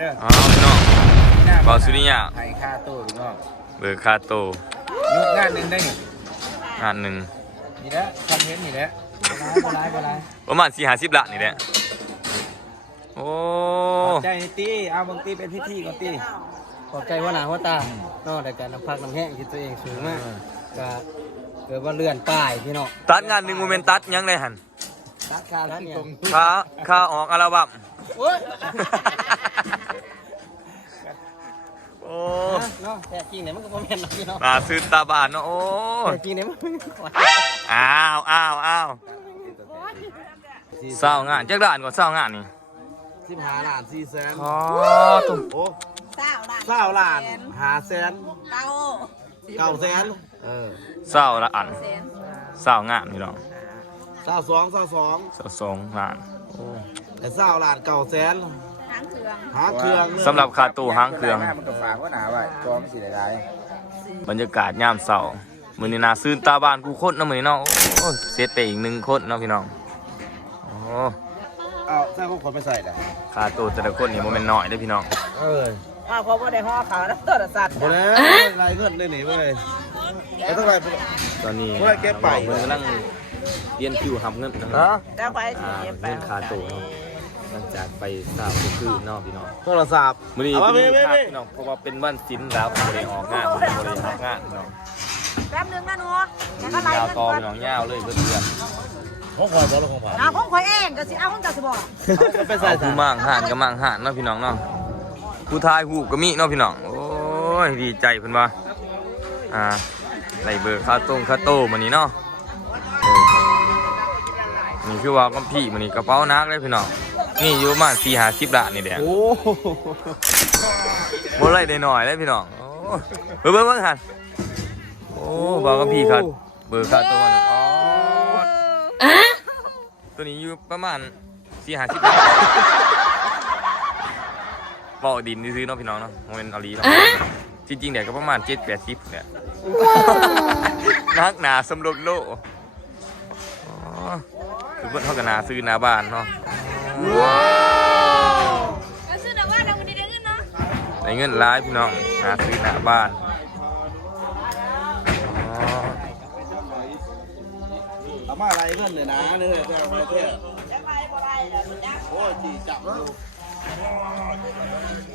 เด้อพี่น้องเบาสุริยะไทยคาโต้พี่น้องเบอร์คาโตยกงานหนึ่งได้นี่งานหนึ่งนี่แหละคอนเทนต์นี่แหละประมาณ40 ละนี่แหละโอ้ใจตีเอาบางตีเป็นพิธีก่อนตีขอบใจว่าหนาหัวตานอกจากการน้ำพักน้ำแห้งคิดตัวเองสูงมากก็เกิดว่าเลื่อนป้ายพี่น้องตัดงาน1โมเมนต์ตัดยังได้หันตัดค่าที่ตรงค่าออกอัลบั้มโอ้เนาะแต่จริงเนี่ยมันก็โมเมนต์พี่น้องซื้อตาบานเนาะโอ้แต่จริงเนี่ยมันอ้าวเศร้างานจักด่านก่อนเศร้างานนี่15 ล้าน4 แสนอ๋อตุ้มโอ้20 ล้าน5 แสน9 แสนเศร้าละอันเศร้างานพี่น้อง22 ล้านโอ้แต่20 ล้าน9 แสนหางเครื่องสำหรับค่าตู้หางเครื่องมันก็ฝากว่าหนาไว้จอมสิได้บรรยากาศยามเศร้ามื้อนี้น่าซื่นตาบานกูโคตรเนาะมื้อนี้เนาะโอ้เสร็จไปอีก1คนเนาะพี่น้องโอ้เอาใส่พวกคนไปใส่ได้ค่าตู้แต่ละคนนี่บ่แม่นน้อยเด้อพี่น้องเพราะว่าได้ห่อขาวแล้วตัวสัตว์บ่แล้วรายเงินได้หนีเว้ยไอ้เท่าไหร่ตอนนี้เมื่อแกไปเพิ่นกำลังเรียนคิวทำเงินนะแล้วไปเงินค่าตู้เนาะหลังจากไปสาวก็คือเนาะพี่น้องโทรศัพท์มื้อนี้เป็นพี่น้องเพราะว่าเป็นวันศิลป์แล้วบ่ได้ออกงานบ่ได้ออกงานพี่น้องแป๊บนึงนะหนูยาวต่อพี่น้องยาวเลยเพื่อนของข่อยบ่ลงของผ่านของข่อยเองก็สิเอาของเจ้าสิบ่ไปใส่ผู้มั่งห่านก็มั่งห่านเนาะพี่น้องเนาะผู้ทายหูก็มีเนาะพี่น้องโอ้ยดีใจเพิ่นว่าไล่เบอร์ค่าโต้มื้อนี้เนาะนี่คือว่ากัมพี่มื้อนี้กระเป๋านักเลยพี่น้องนี่อยู่ประมาณ40 ล้านนี่แหละโอ้บ่ไล่ได้หน่อยเลยพี่น้องโอ้เบิ่งหั่นโอ้บ่กัมพี่ครับเบอร์ค่าโต้นี่อ๋อตัวนี้อยู่ประมาณ40-50 ล้านบ่ดินซื้อเนาะพี่น้องเนาะโมเมนต์เอาลีเนาะจริงๆเดี๋ยวก็ประมาณ7-80เนี่ยนักหนาสำรวจโลกคือเพื่อนเขากันนาซื้อนาบ้านเนาะซื้อแต่ว่าเราได้เงินเนาะได้เงินร้ายพี่น้องนาซื้อนาบ้านเอามาอะไรเงินเลยนะเนี่ยจะเอาไปเที่ยวโอ้ยจีจับ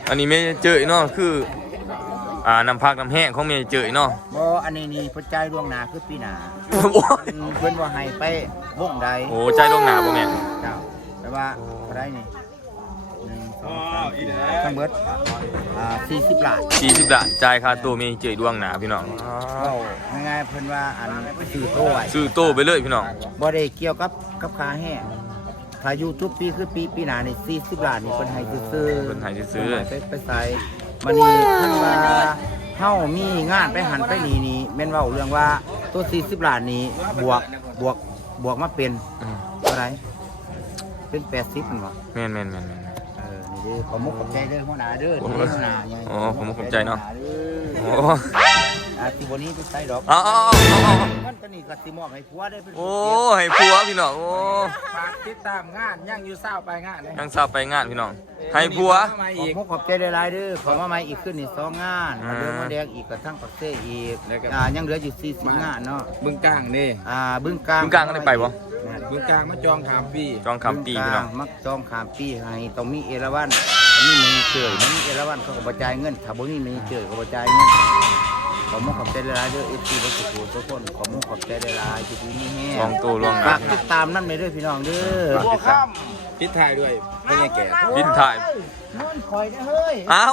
อันนี้ไม่เจอเนาะคือน้ำพักน้ำแห้งของเมย์เจอเนาะบ่อันนี้นี่ปัจจัยดวงหนาคือปีหนาเพิ่นว่าให้ไปวงใดโอ้ใจดวงหนาบ่แม่เจ้าแปลว่าบ่ได้นี่ทั้งเบิด40 ล้าน40 ล้านจ่ายค่าตัวเมย์เจอดวงหนาพี่น้องง่ายๆเพิ่นว่าอันซื้อโต้ไว้ซื้อโต้ไปเลยพี่น้องบ่ได้เกี่ยวกับค่าแห้งถ้าอยู่ทุกปีคือปีหน้านี่40 ล้านนี่เพิ่นให้ซื้อเพิ่นให้ซื้อไปใส่มันนี่ท่านว่าเฮามีงานไปหันไปนี่แม่นเว้าเรื่องว่าตัว40 ล้านนี้บวกมาเป็นเท่าไหร่เป็น80มันบ่แม่นนี่เด้อขอมุกขอบใจเด้อหัวหน้าเด้อหัวหน้าใหญ่ขอมุกขอบใจเนาะโอ้ที่บ่นี้ไปใส่ดอกมันตอนนี้ก็สิมอบให้ผัวได้เพิ่นโอ้ให้ผัวพี่น้องโอ้ฝากติดตามงานยังอยู่20ไปงานยัง20ไปงานพี่น้องให้ผัวขอบใจหลายๆเด้อขอมาใหม่อีกขึ้นนี่2งานเดือนมาแดงอีกกระทั่งปักเซ่อีกยังเหลืออยู่40งานเนาะบึงกาฬนี่บึงกาฬก็ได้ไปบ่บึงกาฬมาจองขามปีพี่น้องมักจองขามปีให้ต้องมีเอราวัณมีเมย์เจยมีเอราวัณเขาก็บ่จ่ายเงินถ้าบ่มีเมย์เจยก็บ่จ่ายเงินขอมุกขอบใจหลายๆเด้อ FC บ่สุขทุกคนขอมุกขอบใจหลายๆที่นี่แฮง2ตัวล่วงหน้าฝากติดตามนำเด้อพี่น้องเด้อพิดถ่ายด้วยไม่ใช่แก่พิดถ่ายนอนคอยนะเฮ้ยเอา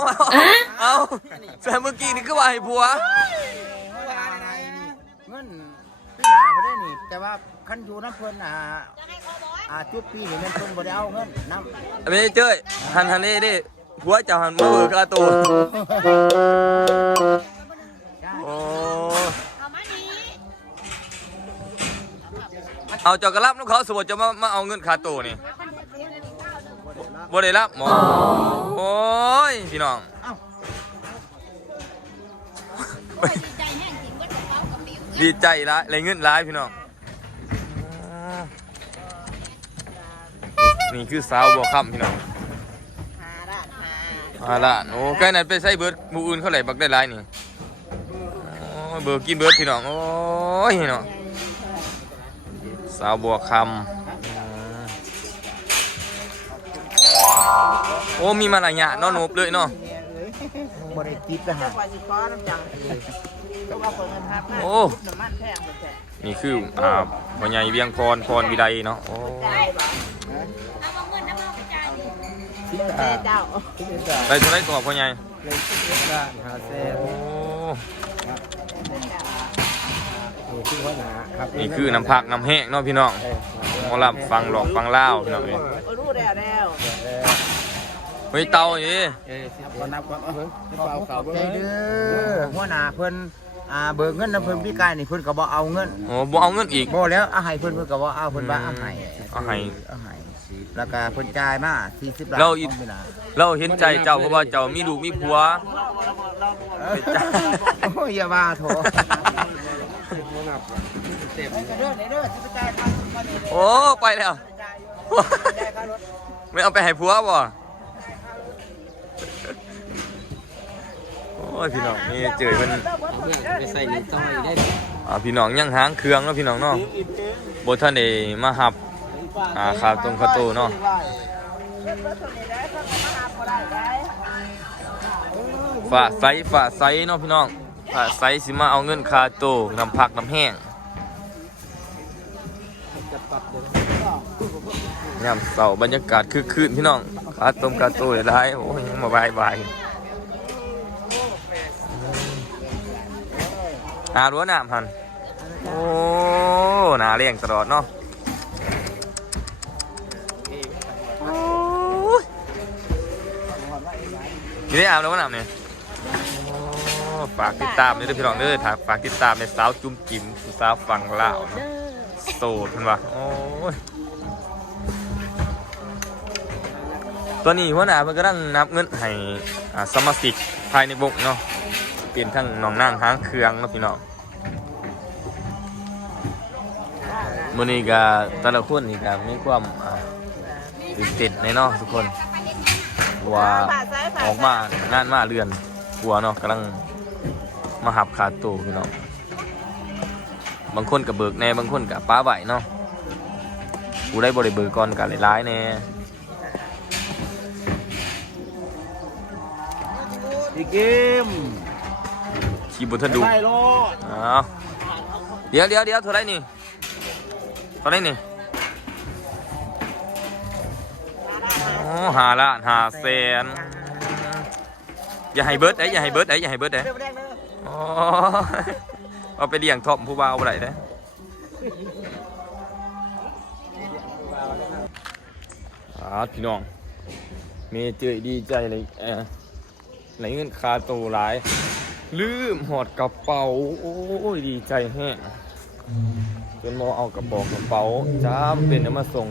แต่เมื่อกี้นี่คือว่าให้ผัวเงินพี่นาบ่ได้นี่แต่ว่าคันอยู่น้ำเพิ่นจุดปีนี่มันเพิ่นบ่ได้เอาเงินน้ำไม่เจ้ยหันนี่ผัวเจ้าหันมาเบิกค่าตัวโอ้เอาเจ้ากระลับน้องเขาสมมติจะมาเอาเงินค่าตัวนี่บ่ได้รับหมอโอ้ยพี่น้องดีใจละเลยเงินร้ายพี่น้องนี่คือสาวบัวค่ำพี่น้อง ละโอ้ใกล้นั้นไปใส่เบิร์ดหมู่อื่นเขาไหลบักได้หลายนี่โอ้เบิร์ดกินเบิร์ดพี่น้องโอ้ยเนาะสาวบัวคำโอ้มีมารยาทเนาะหนูบเลยเนาะ บ่ได้คิดนะฮะ โอ้นี่คือพ่อใหญ่เวียงพรพรวิไลเนาะโอ้ เอาเงินน้ำมันไปจ่ายดิ ได้เท่าไรก่อนพ่อใหญ่ เลยร้านหาแซ่ โอ้ นี่คือหัวหน้าครับ นี่คือน้ำผักน้ำแห้งเนาะพี่น้องหมอลำฟังหลอกฟังเล่าวพี่น้องเอ้ย รู้แล้ว เฮ้ยเตาอย่างนี้ ก่อนนับก่อนเพิ่นเปล่าข่าว ใจเด้อหัวหน้าเพิ่นเบิกเงินนำเพิ่นพี่กายนี่เพิ่นก็บ่เอาเงิน โอ้บ่เอาเงินอีก บ่แล้วเอาให้เพิ่นก็บ่เอาเพิ่นว่าเอาให้ เอาให้ เอาให้แล้วก็เพิ่นจ่ายมา40ล้าน เราอีก ของพี่น่ะ เราเห็นใจเจ้าเพราะว่าเจ้ามีลูกมีผัว ไปจ่าย โอ้ยอย่าว่าโถ โอ้ไปแล้ว ไม่เอาไปให้ผัวบ่โอ้ยพี่น้องนี่เจอเพิ่น ไปใส่นี่ต้องให้ได้ พี่น้องยังหางเครื่องเนาะพี่น้องเนาะบ่ทันได้มาหับข้าวต้มข้าวโตเนาะฝ่าไซเนาะพี่น้องฝ่าไซสิมาเอาเงินค่าโตน้ำผักน้ำแห้งยามเสาร์บรรยากาศคึกคืนพี่น้องข้าวต้มข้าวโตหลายโอ้ยมาบายรั้วน้ำพันโอ้หนาเลี้ยงตลอดเนาะนี่ได้อาบแล้ววะน้ำเนี่ยฝากติดตามด้วยพี่น้องเด้อฝากติดตามในสาวจุ่มจิ๋มสาวฝั่งลาวเนาะโสดเพิ่นว่าโอ้ยตอนนี้หัวหน้าเพิ่นกำลังนับเงินให้สมาชิกภายในวงเนาะเปลี่ยนทั้งน้องนางหางเครื่องเนาะพี่น้องมื้อนี้ก็แต่ละคนนี่ก็มีความตื่นเต้นแน่เนาะทุกคนว่าออกมางานมาเรือนกลัวเนาะกำลังมาหับขาดตัวพี่น้องบางคนกับเบิกแน่บางคนกับป้าไหวเนาะกูได้บริเบิกก่อนกับหลายๆแน่ พี่เกม ขี่บนทันดู ได้โลด อ้าวเดี๋ยวเท่าไรนี่เท่าไรนี่โอ้5 แสนอย่าให้เบิร์ดอย่าให้เบิร์ดอ๋อเอาไปเลี้ยงทอมผู้บ่าวอะไรได้พี่น้องมีเจอดีใจเลยไหลเงินคาโตหลายลืมหอดกระเป๋าโอ้ยดีใจแห้งจนโมเอากระเป๋าจ้าเป็นน้ำมาส่ง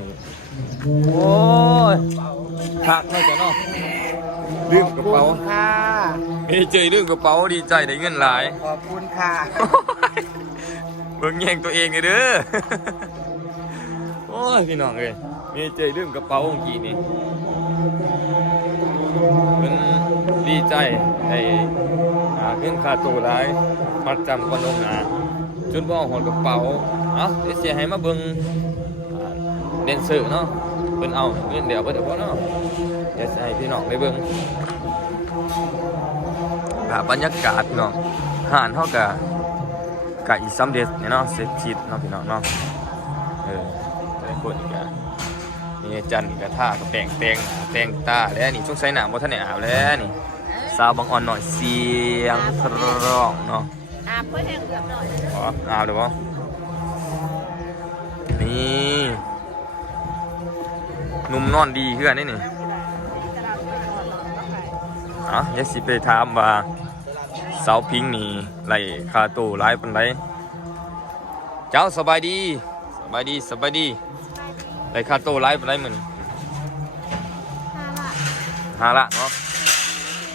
โอ้ยหักให้กันเนาะลืมกระเป๋า ค่ะ มีเจอลืมกระเป๋าดีใจได้เงินหลาย ขอบคุณค่ะ เบิ่งแย่งตัวเองเลยเด้อโอ้ยพี่น้องเอ้ยมีเจอลืมกระเป๋าเมื่อกี้นี่เป็นดีใจได้เงินค่าตัวหลายมัดจำคนลงหนาจนบ่หอดกระเป๋าเอ้าเดี๋ยวเสียให้มาเบิ่งเดนเซอร์เนาะเพิ่นเอาเงินเดี๋ยวบ่เนาะเดี๋ยวสิให้พี่น้องได้เบิ่งบรรยากาศพี่น้องห่านเฮาก็อีกสำเร็จเนี่ยเนาะเสร็จชิดเนาะพี่น้องเนาะแต่คนอีกนี่จันอีกก็ท่าก็แต่งตาแล้วนี่ช่วงใส่หนามบ่ทันได้อาบแล้วนี่สาวบางอ่อนหน่อยเสียงทร้องเนาะ เพื่อแห้งเกือบหน่อย อ๋ออาบเลยบ่นี่หนุ่มนอนดีคือกันนี่อย่าสิไปถามว่าสาวพิงนี่ไหลคาโตหลายปานใดเจ้าสบายดีไหลคาโตหลายปานใดมื้อนี้5 ละเนาะ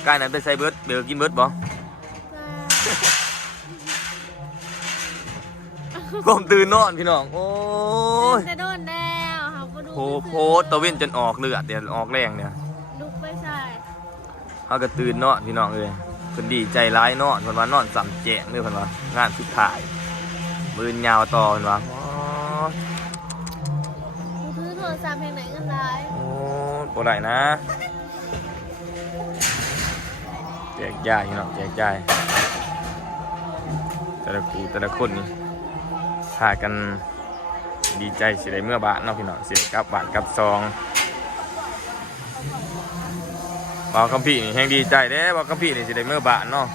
กายนั้นไปใส่เบิดเบลกินเบิดบ่ผมตื่นนอนพี่น้องโอ้ย จะโดนแล้วเขาก็ดู โพตะเว้นจนออกเลือดเดี๋ยวออกแรงเนี่ย ลุกไปใส่ เขาก็ตื่นนอนพี่น้องเอ้ยเพิ่นดีใจร้ายนอนเพิ่นว่านอนสำแจงเด้อเพิ่นว่างานสุดท้ายมื้อยาวต่อเพิ่นว่าอ๋อ ถือโทรศัพท์แห่งไหนกันได้ โอ้บ่ได้นะแจกจ่ายพี่น้องแจกจ่ายแต่ละคู่แต่ละคนนี่พากันดีใจสิได้เมื่อบาทเนาะพี่น้องสิได้กลับบ้านกลับซองบ่าวคำพี่นี่แฮงดีใจเด้บ่าวคำพี่นี่สิได้เมื่อบาทเนาะ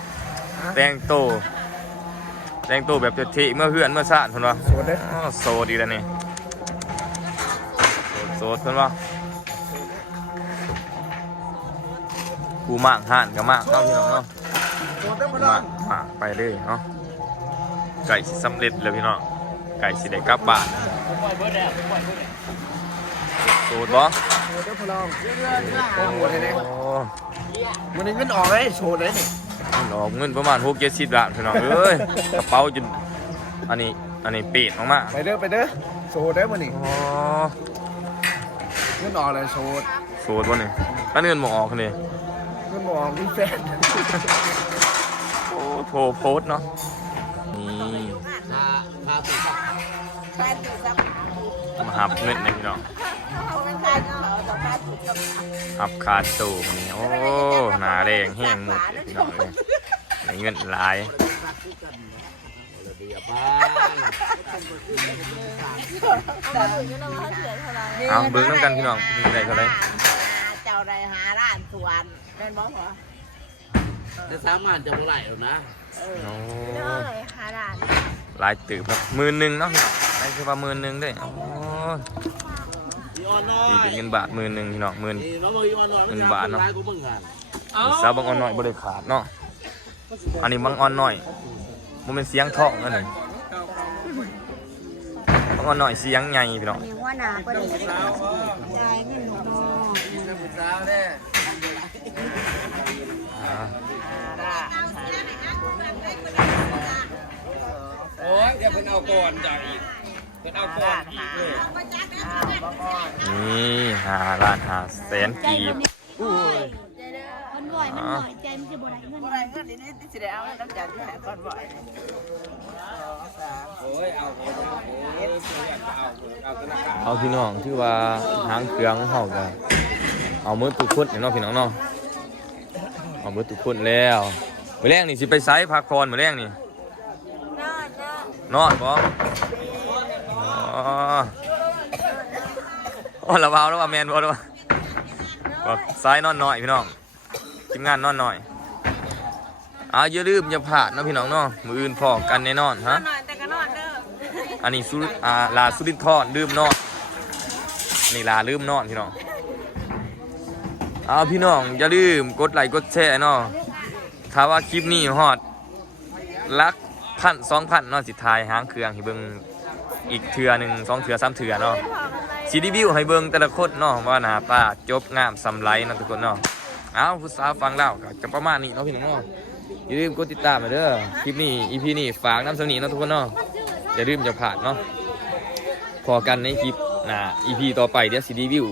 แต่งโตแบบเท่ๆเมื่อเฮือนเมื่อซ่านเพิ่นว่าโสดเด้อโสดอีกแล้วนี่โสดเพิ่นว่ากูมากห่านก็มากเนาะพี่น้องเนาะมากไปเลยเนาะไก่สิสำเร็จแล้วพี่น้องไก่สิได้กลับบ้านโสดบ่ โชว์เด้อพลังโอ้โหเลยเนี่ย โอ้ มันเงินออกเลยโชว์เลยนี่ ดอกเงินประมาณ6-70 ล้านพี่น้องเอ้ยกระเป๋าจนอันนี้เปีดมาก ไปเด้อโชว์เด้อมันนี่ ๆอ๋อ เงินออกเลยโชว์ โสดบ่นี่ถ้าเงินบ่ออกนี่ เงินออกมีแฟน โอ้โทรโพสต์เนาะนี่มาหับเงินเลยพี่น้องหับคาตูนี่โอ้หนาแรงแห้งหมดเลยพี่น้องเลยได้เงินหลายเอาเบิ่งน้ำกันพี่น้องมีได้เท่าไหร่ เจ้าได้หาร้านสวนเป็นบ่พอ จะสามารถจะบ่ไหลหรอกนะ โอ้ เนาะเลยหาด่าน หลายตื่นครับ10,000เนาะพี่น้องได้คือว่า10,000ด้วยโอ้ อีออนน้อ นี่ ย เป็นเงินบาท10,000พี่น้อง10,000 นี่น้องบอกอีออนน้อย เงินบาทเนาะ ร้ายกูมึงอ่ะ สาวบางอ่อนหน่อยบ่ได้ขาดเนาะอันนี้บางอ่อนหน่อยมันเป็นเสียงท้องนั่นเองบางอ่อนหน่อยเสียงใหญ่พี่น้อง มีว่านาก็ดียายเงินหนูนอ อ่า โอ้ยเดี๋ยวเพิ่นเอาก่อนจ่ายอีกเพิ่นเอาก่อนอีกเลย นี่5,500,000กีบ คนบ่อยมันบ่อยใจมันจะบ่ได้เงิน บ่ได้เงินนี่สิได้เอาเงินน้ำจันทร์ที่ให้ก่อนบ่อย โอ้ยเอาเอาธนาคาร เอาพี่น้องที่ว่าหางเครื่องเฮาก็เอามือตุกคนเนาะพี่น้องเนาะเอามือตุกคนแล้วมื้อแรงนี่สิไปไสพักผ่อนมื้อแรงนี่นอนบ่อ๋อระเบาแล้วว่าแม่นบ่แล้วว่าซ้ายนอนน้อยพี่น้องทีมงานนอนน้อยเอาอย่าลืมอย่าพลาดเนาะพี่น้องเนาะมื้ออื่นพอกันแน่นอนฮะ นอนแต่ก็นอนเด้อ อันนี้ลาสุรินทร์ลืมนอนนี่ลาลืมนอนพี่น้องเอาพี่น้องอย่าลืมกดไลค์กดแชร์เนาะถ้าว่าคลิปนี้ฮอดลัก1,000-2,000เนาะสิทายหางเครื่องให้เบิ่งอีกเทื่อหนึง2เทื่อ3เทื่อเนาะสิรีวิวให้เบิ่งแต่ละคนเนาะว่าหน้าตาจบงามสำไรเนาะทุกคนเนาะเอาผู้สาวฟังแล้วก็จะประมาณนี้เนาะพี่น้องเนาะอย่าลืมกดติดตามมาเด้อคลิปนี้ EP นี้ฝากน้ำสนีเนาะทุกคนเนาะอย่าลืมอย่าผ่านเนาะพอกันในคลิปหน้า EP ต่อไปเดี๋ยวสิรีวิว